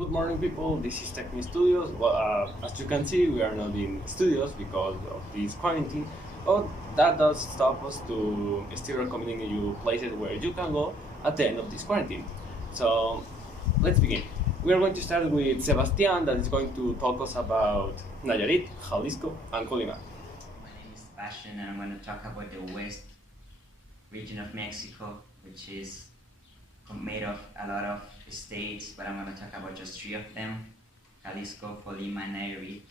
Good morning, people. This is Techni Studios. As you can see, we are not in studios because of this quarantine, but that does stop us to still recommending you places where you can go at the end of this quarantine. So, let's begin. We are going to start with Sebastian, that is going to talk us about Nayarit, Jalisco, and Colima. My name is Sebastian, and I'm going to talk about the west region of Mexico, which is made of a lot of states, but I'm going to talk about just three of them: Jalisco, Colima, and Nayarit.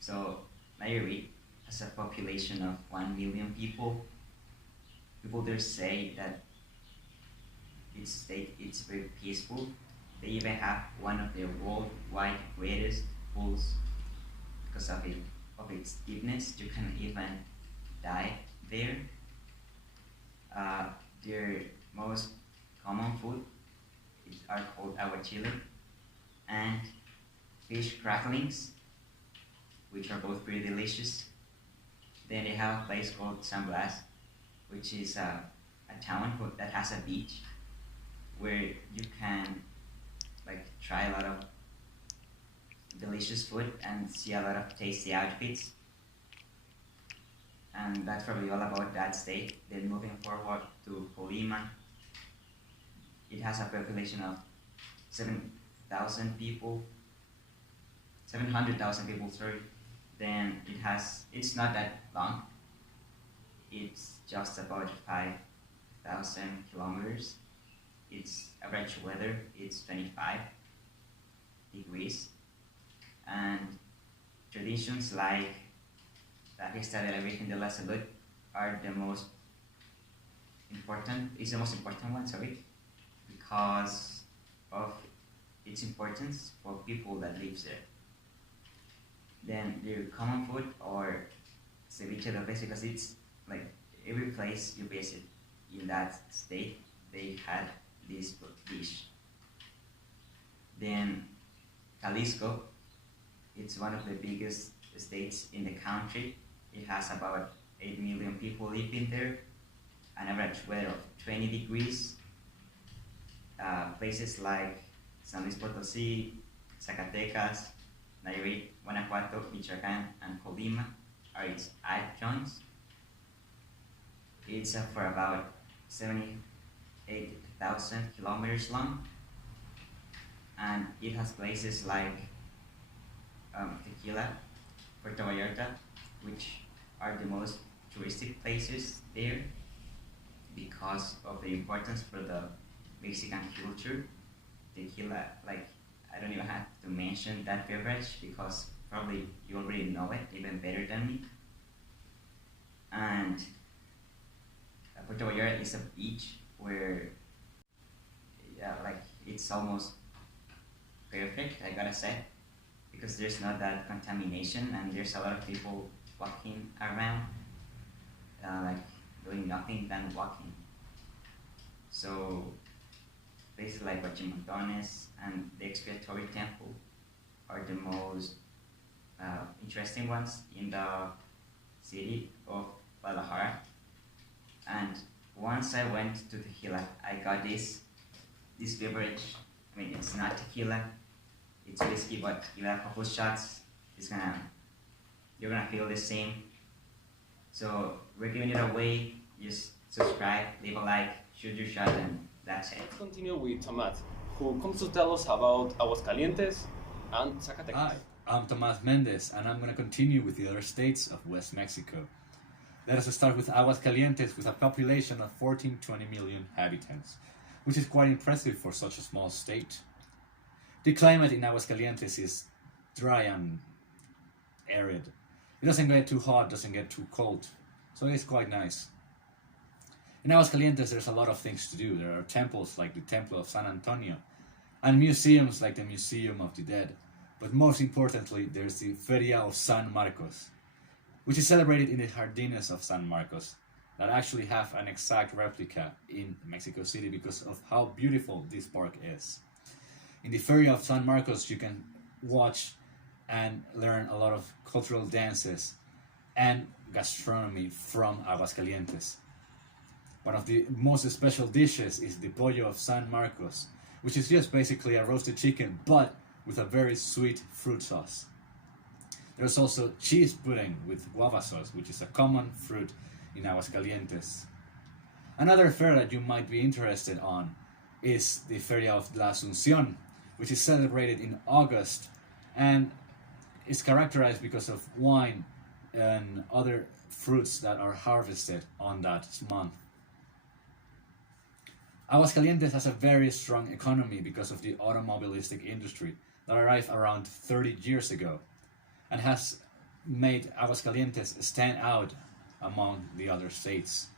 So Nayarit has a population of 1 million people. People there say that its state is very peaceful. They even have one of the worldwide greatest pools because of its deepness. You can even dive there. Their most common food are called aguachile and fish cracklings, which are both pretty delicious. Then they have a place called San Blas, which is a town that has a beach where you can try a lot of delicious food and see a lot of tasty outfits. And that's probably all about that state. Then moving forward to Colima, it has a population of 700,000 people, sorry. Then it's not that long. It's just about 5,000 kilometers. Its average weather is 25 degrees. And traditions like La Fiesta de la Virgen de la Salud are the most important one, because of its importance for people that live there. Then their common food or ceviche de pez, because it's like every place you visit in that state, they had this dish. Then Jalisco, it's one of the biggest states in the country. It has about 8 million people living there, an average weather of 20 degrees. Places like San Luis Potosí, Zacatecas, Nayarit, Guanajuato, Michoacán, and Colima are its adjuncts. It's for about 78,000 kilometers long, and it has places like Tequila, Puerto Vallarta, which are the most touristic places there because of the importance for the Mexican culture. Tequila, I don't even have to mention that beverage because probably you already know it even better than me. And Puerto Vallarta is a beach where, it's almost perfect, I gotta say, because there's not that contamination and there's a lot of people walking around, doing nothing than walking. So places like Guachimontones and the Expiatory Temple are the most interesting ones in the city of Guadalajara. And once I went to Tequila, I got this beverage. I mean, it's not tequila, it's whiskey, but you have a couple shots, you're gonna feel the same. So we're giving it away. Just subscribe, leave a like, shoot your shot, and that's it. Let's continue with Tomat, who comes to tell us about Aguascalientes and Zacatecas. Hi, I'm Tomas Mendez, and I'm going to continue with the other states of West Mexico. Let us start with Aguascalientes, with a population of 14-20 million inhabitants, which is quite impressive for such a small state. The climate in Aguascalientes is dry and arid. It doesn't get too hot, doesn't get too cold, so it's quite nice. In Aguascalientes, there's a lot of things to do. There are temples like the Temple of San Antonio, and museums like the Museum of the Dead. But most importantly, there's the Feria of San Marcos, which is celebrated in the Jardines of San Marcos, that actually have an exact replica in Mexico City because of how beautiful this park is. In the Feria of San Marcos, you can watch and learn a lot of cultural dances and gastronomy from Aguascalientes. One of the most special dishes is the pollo of San Marcos, which is just basically a roasted chicken, but with a very sweet fruit sauce. There's also cheese pudding with guava sauce, which is a common fruit in Aguascalientes. Another fair that you might be interested on is the Feria of la Asunción, which is celebrated in August and is characterized because of wine and other fruits that are harvested on that month. Aguascalientes has a very strong economy because of the automobilistic industry that arrived around 30 years ago and has made Aguascalientes stand out among the other states.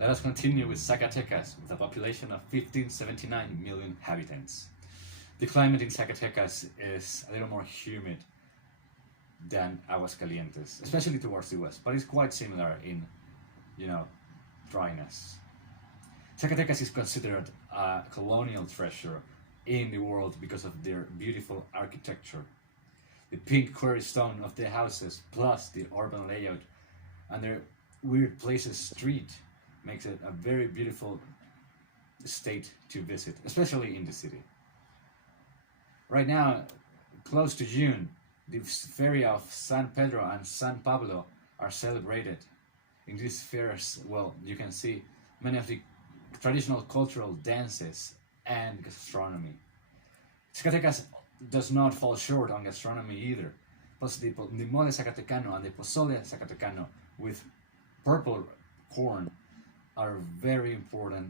Let us continue with Zacatecas, with a population of 1579 million inhabitants. The climate in Zacatecas is a little more humid than Aguascalientes, especially towards the west, but it's quite similar in, dryness. Zacatecas is considered a colonial treasure in the world because of their beautiful architecture. The pink quarry stone of the houses, plus the urban layout and their weird places street, makes it a very beautiful state to visit, especially in the city. Right now, close to June, the Feria of San Pedro and San Pablo are celebrated. In these fairs, you can see many of the traditional cultural dances and gastronomy. Zacatecas does not fall short on gastronomy either, plus the mole zacatecano and the pozole zacatecano with purple corn are very important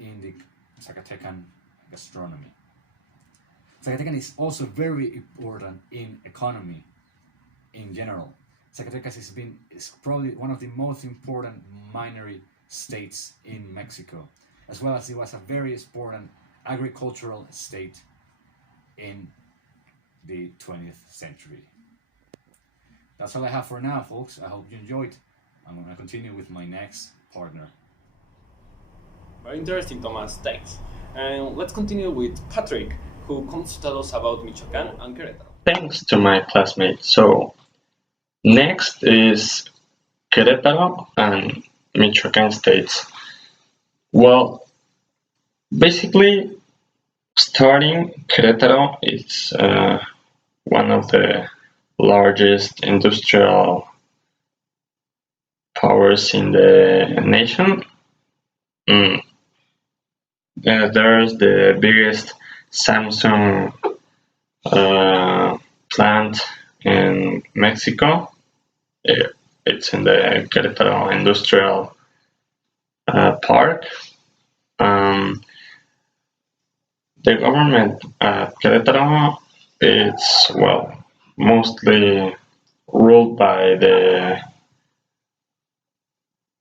in the Zacatecan gastronomy. Zacatecan is also very important in economy in general. Zacatecas is probably one of the most important minery states in Mexico, as well as it was a very important agricultural state in the 20th century. That's all I have for now, folks. I hope you enjoyed. I'm going to continue with my next partner. Very interesting, Thomas. Thanks. And let's continue with Patrick, who comes to tell us about Michoacán and Querétaro. Thanks to my classmate. So, next is Querétaro and Michoacán states. Well, basically, starting Querétaro is one of the largest industrial powers in the nation. There's the biggest Samsung plant in Mexico. It's in the Querétaro Industrial Park. The government at Querétaro is mostly ruled by the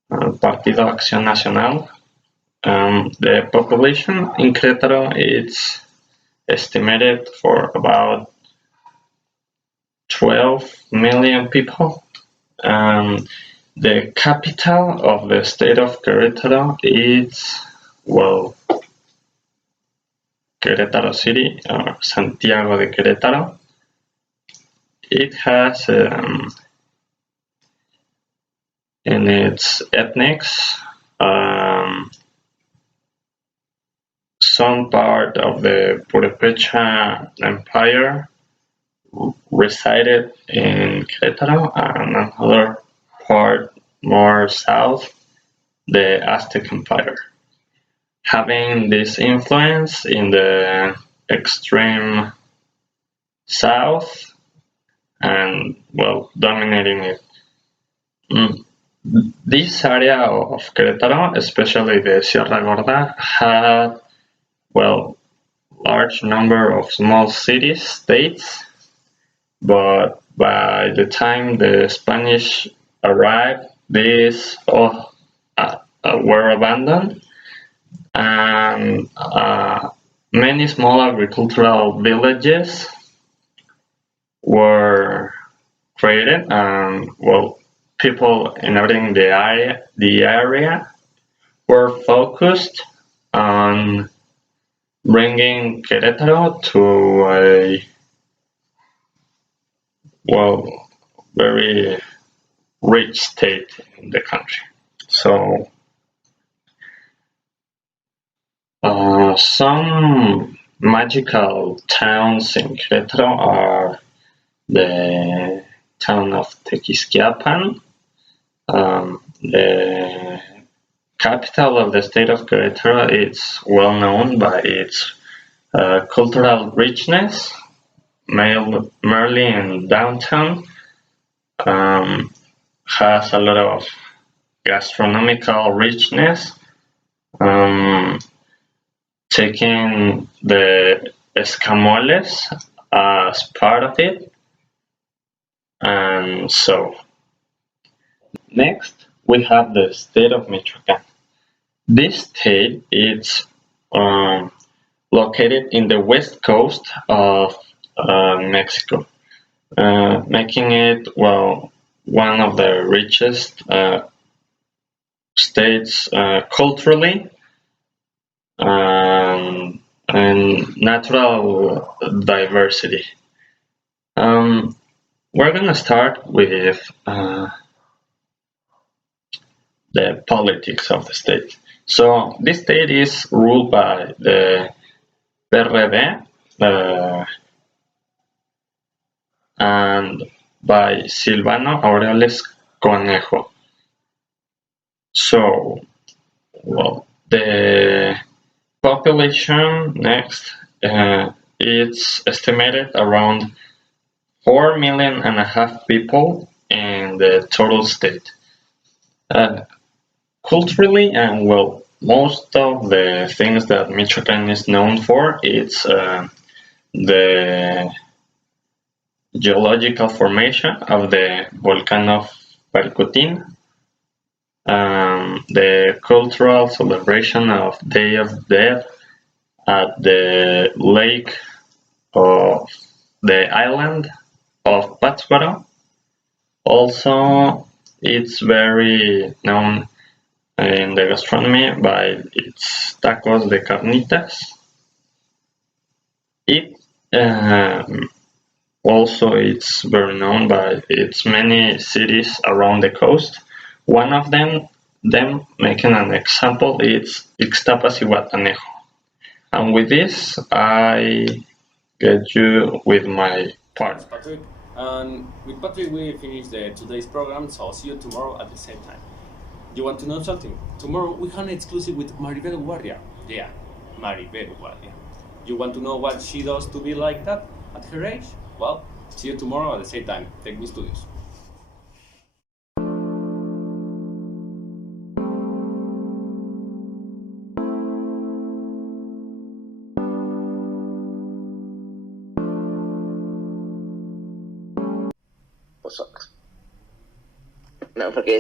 Partido Acción Nacional. The population in Querétaro is estimated for about 12 million people. The capital of the state of Querétaro is, Querétaro City, or Santiago de Querétaro. It has in its ethnics some part of the Purépecha Empire resided in Querétaro, and another part more south, the Aztec Empire. Having this influence in the extreme south and dominating it. This area of Querétaro, especially the Sierra Gorda, had large number of small cities, states, but by the time the Spanish arrived, these all were abandoned, and many small agricultural villages were created, and people inhabiting the area were focused on bringing Querétaro to a very rich state in the country. So Some magical towns in Querétaro are the town of Tequisquiapan, the capital of the state of Querétaro. Is well known by its cultural richness, mainly in downtown. Has a lot of gastronomical richness, taking the escamoles as part of it. And so, next we have the state of Michoacán. This state is located in the west coast of Mexico, making it, well, one of the richest states culturally and natural diversity. We're gonna start with the politics of the state. So this state is ruled by the PRD and by Silvano Aureoles Conejo. So, well, the population next, it's estimated around 4.5 million people in the total state. Culturally, and well, most of the things that Michoacán is known for, it's the geological formation of the volcano of Palcotin, the cultural celebration of Day of Death at the lake of the island of Pátzcuaro. Also, it's very known in the gastronomy by its tacos de carnitas. It also it's very known by its many cities around the coast. One of them making an example, is Ixtapas y Guatanejo. And with this, I get you with my part. Thanks, Patrick. And with Patrick, we finish today's program, so I'll see you tomorrow at the same time. You want to know something? Tomorrow we have an exclusive with Maribel Guardia. Yeah, Maribel Guardia. You want to know what she does to be like that at her age? Well, see you tomorrow at the same time. Take Me Studios. No, porque